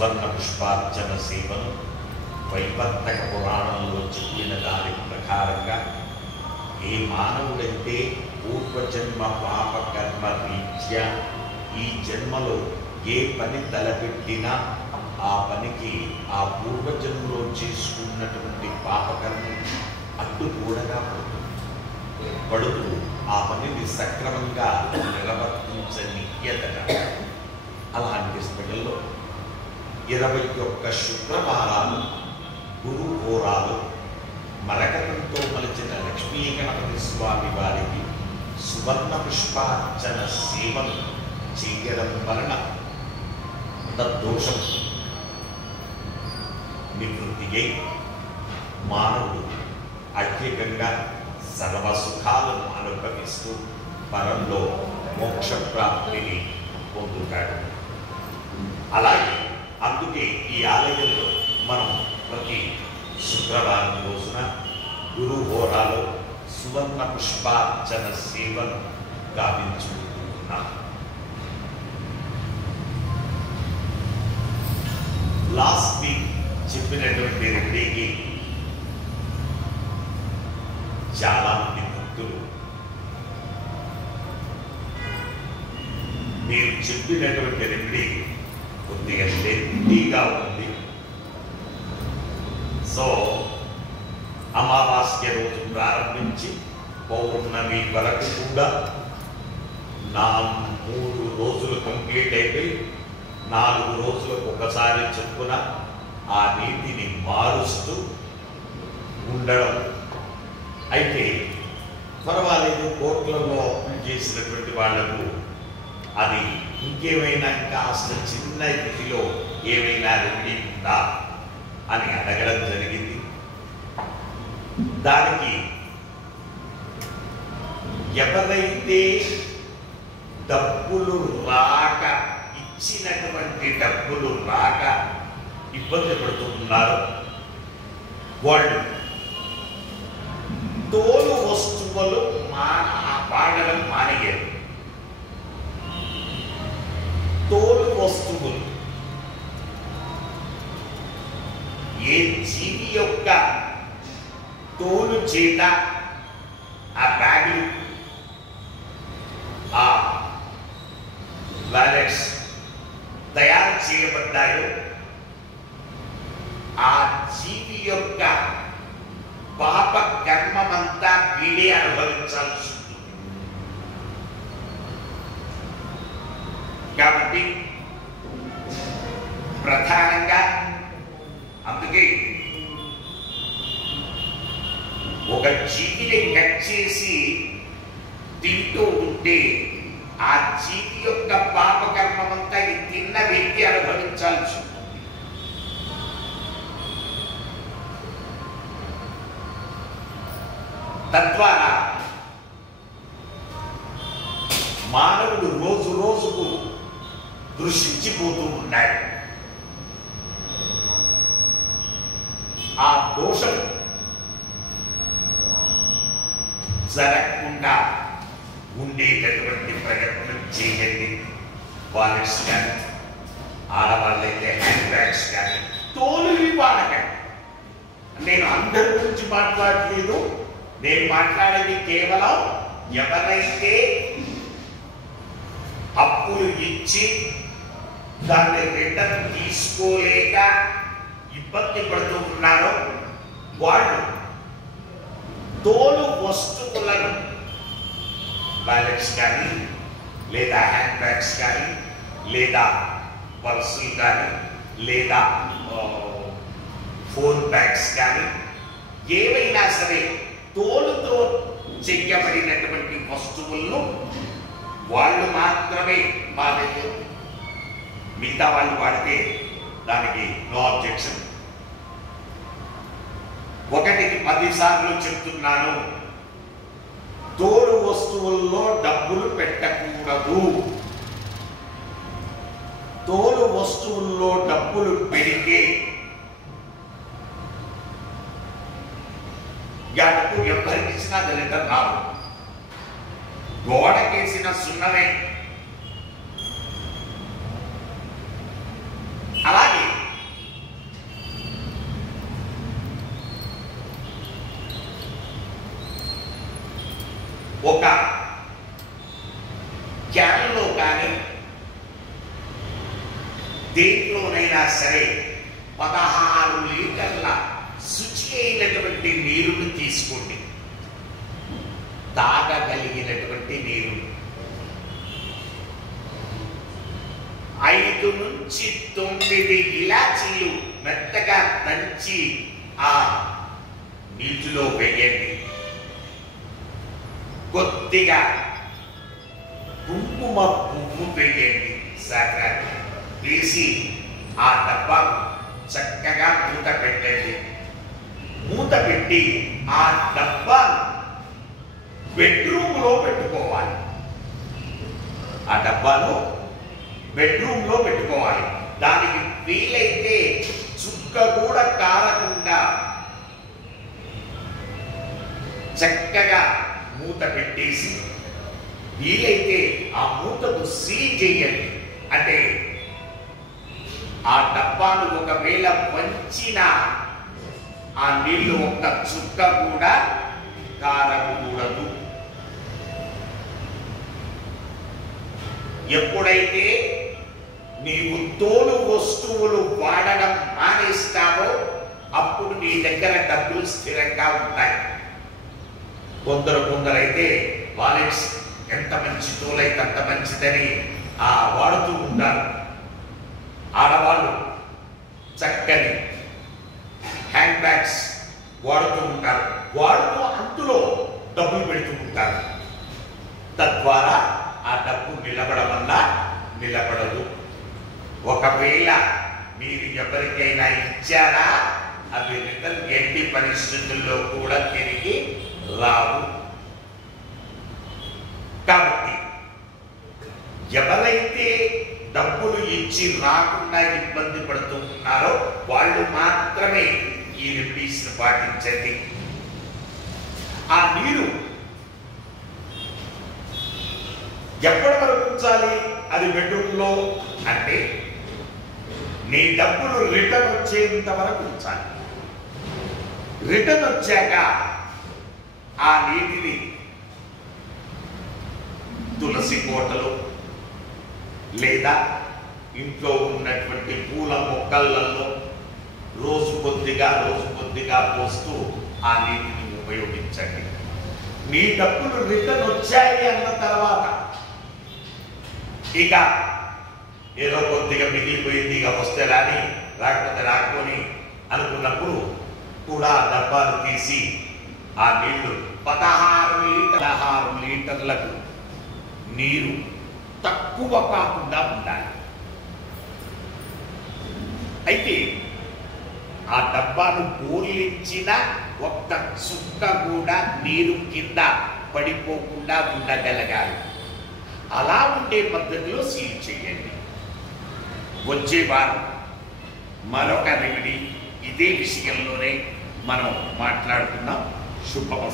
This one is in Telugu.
సువర్ణ పుష్పార్చన సేవను వైవర్తక పురాణంలో చెప్పిన దాని ప్రకారంగా ఏ మానవుడైతే పూర్వజన్మ పాప కర్మ రీత్యా ఈ జన్మలో ఏ పని తలపెట్టినా ఆ పనికి ఆ పూర్వజన్మలో చేసుకున్నటువంటి పాపకర్మ అడ్డుకూడగా పడుతూ ఆ పనిని సక్రమంగా నిర్వర్తించనీయతగా అలాంటి స్థితిలో 21 శుక్రవారాలు గురు హోరాలు మరకతంతో మలిచిన లక్ష్మీ గణపతి స్వామి వారికి సువర్ణ పుష్పార్చన సేవను చేయడం వలన దోషం నివృత్తి అయి మానవుడు అత్యధికంగా సర్వ సుఖాలను అనుభవిస్తూ పరంలో మోక్ష ప్రాప్తిని పొందుతాడు. అలాగే అందుకే ఈ ఆలయంలో మనం ప్రతి శుక్రవారం రోజున గురు హోరాలో సువర్ణ పుష్పార్చన సేవను గావించుకుంటున్నాం. లాస్ట్ వీక్ చెప్పినటువంటి రెడ్డికి చాలా మంది భక్తులు మీరు చెప్పినటువంటి రెడ్డి కొద్దిగా లెంతీగా ఉంది, సో అమావాస్య రోజు ప్రారంభించి పౌర్ణమి వరకు కూడా 3 రోజులు కంప్లీట్ అయిపోయి 4 రోజులకు ఒకసారి చొప్పున ఆ నీతిని మారుస్తూ ఉండడం. అయితే పర్వాలేదు, కోర్టులలో అప్పులు చేసినటువంటి వాళ్లకు అది ఇంకేమైనా కాస్త చిన్న రీతిలో ఏమైనా రెమెడీ ఉందా అని అడగడం జరిగింది. దానికి ఎవరైతే డబ్బులు రాక ఇచ్చినటువంటి డబ్బులు రాక ఇబ్బంది పడుతున్నారు వాళ్ళు తోలు వస్తువులు వాడడం మానేయారు. తోలు వస్తువులు ఏ జీవి యొక్క తోలు చేత ఆ బ్యాగులు ఆ వ్యాలెట్స్ తయారు చేయబడ్డాయో ఆ జీవి యొక్క పాప కర్మమంతా వీడే అనుభవించాల్సి ఉంటుంది. కాబట్టి ప్రధానంగా అందుకే ఒక జీవిని కట్ చేసి తింటూ ఉంటే ఆ జీవి యొక్క పాపకర్మమంతా ఈ తిన్న వ్యక్తి అనుభవించాల్సి ఉంటుంది. తద్వారా మానవుడు రోజు రోజుకు దృష్టించిపోతూ ఉన్నాడు. ఆ దోషం జరగకుండా ఉండేటటువంటి ప్రయత్నం చేయండి. వాలెట్స్ కానీ ఆడవాళ్ళైతే హ్యాండ్ బ్యాగ్స్ కానీ తోలువి వాడకండి. నేను అందరి గురించి మాట్లాడలేదు, నేను మాట్లాడేది కేవలం ఎవరైతే అప్పులు ఇచ్చి దాన్ని రిటర్న్ తీసుకోలేక ఇబ్బంది పడుతూ ఉన్నారో వాళ్ళు తోలు వస్తువులను వ్యాలెట్స్ కానీ లేదా హ్యాండ్ బ్యాగ్స్ కానీ లేదా పర్సులు కానీ లేదా ఫోన్ బ్యాగ్స్ కానీ ఏవైనా సరే తోలుతో చెయ్యబడినటువంటి వస్తువులను వాళ్ళు మాత్రమే వాడేది. మిగతా వాళ్ళు వాడితే దానికి నో అబ్జెక్షన్. 1కి 10 సార్లు చెప్తున్నాను, తోలు వస్తువుల్లో డబ్బులు పెట్టకూడదు. తోలు వస్తువుల్లో డబ్బులు పెడితే డబ్బు ఎవరికి ఇచ్చినా అది రిటర్న్ రావు. గోడకేసిన సున్నమే. అలాగే ఒక క్యాన్లో కానీ దేంట్లోనైనా సరే 16 లీటర్ల శుచి అయినటువంటి నీరును తీసుకోండి. తాగగలిగినటువంటి నీరు 5 నుంచి 9 ఇలాచీలు మెత్తగా దంచి ఆ నీటిలో వేయండి. కొద్దిగా కుంకుమ పువ్వు వేయండి. సాక్రాన్ని వేసి ఆ డబ్బా చక్కగా మూత పెట్టండి. మూత పెట్టి ఆ డబ్బా బెడ్రూమ్లో పెట్టుకోవాలి. ఆ డబ్బాను బెడ్రూమ్లో పెట్టుకోవాలి. దానికి వీలైతే చుక్క కూడా కారకుండా చక్కగా మూత పెట్టేసి వీలైతే ఆ మూతకు సీల్ చేయండి. అంటే ఆ డబ్బాను ఒకవేళ వంచిన ఆ నీళ్లు ఒక్క చుక్క కూడా కారకూడదు. ఎప్పుడైతే నీవు తోలు వస్తువులు వాడడం మానేస్తావో అప్పుడు నీ దగ్గర డబ్బులు స్థిరంగా ఉంటాయి. కొందరైతే వాలెట్స్ ఎంత మంచి తోలైతే అంత మంచిదని వాడుతూ ఉంటారు. ఆడవాళ్ళు చక్కని హ్యాండ్ బ్యాగ్స్ వాడుతూ ఉంటారు. వాడుతూ అందులో డబ్బులు పెడుతూ ఉంటారు. తద్వారా ఆ డబ్బు నిలబడమన్నా నిలబడదు. ఒకవేళ మీరు ఎవరికైనా ఇచ్చారా అవి రిటర్న్ ఎట్టి పరిస్థితుల్లో కూడా తిరిగి రావు. కాబట్టి ఎవరైతే డబ్బులు ఇచ్చి రాకుండా ఇబ్బంది పడుతూ ఉన్నారో వాళ్ళు మాత్రమే ఈ రెమెడీస్ పాటించండి. ఆ నీరు ఎప్పటి వరకు ఉంచాలి? అది బెడ్రూమ్లో అంటే నీ డబ్బులు రిటర్న్ వచ్చేంత వరకు ఉంచాలి. రిటర్న్ వచ్చాక ఆ నీటిని తులసి కోటలో లేదా ఇంట్లో ఉన్నటువంటి పూల మొక్కలలో రోజు కొద్దిగా పోస్తూ ఆ నీటిని ఉపయోగించండి. మీ డబ్బులు రిటర్న్ వచ్చాయి అన్న తర్వాత ఇక ఏదో కొద్దిగా మిగిలిపోయింది, ఇక వస్తే రాని రాకపోతే రాకపోని అనుకున్నప్పుడు కూడా డబ్బాలు తీసి ఆ నీళ్లు 16 లీటర్లకు నీరు తక్కువ కాకుండా ఉండాలి. అయితే ఆ డబ్బాను బోర్లించిన ఒక్క చుక్క కూడా నీరు కింద పడిపోకుండా ఉండగలగాలి. అలా ఉండే పద్ధతిలో సీల్ చేయండి. వచ్చే వారం మరొక రెమెడీ ఇదే విషయంలోనే మనం మాట్లాడుతున్నాం. శుభం.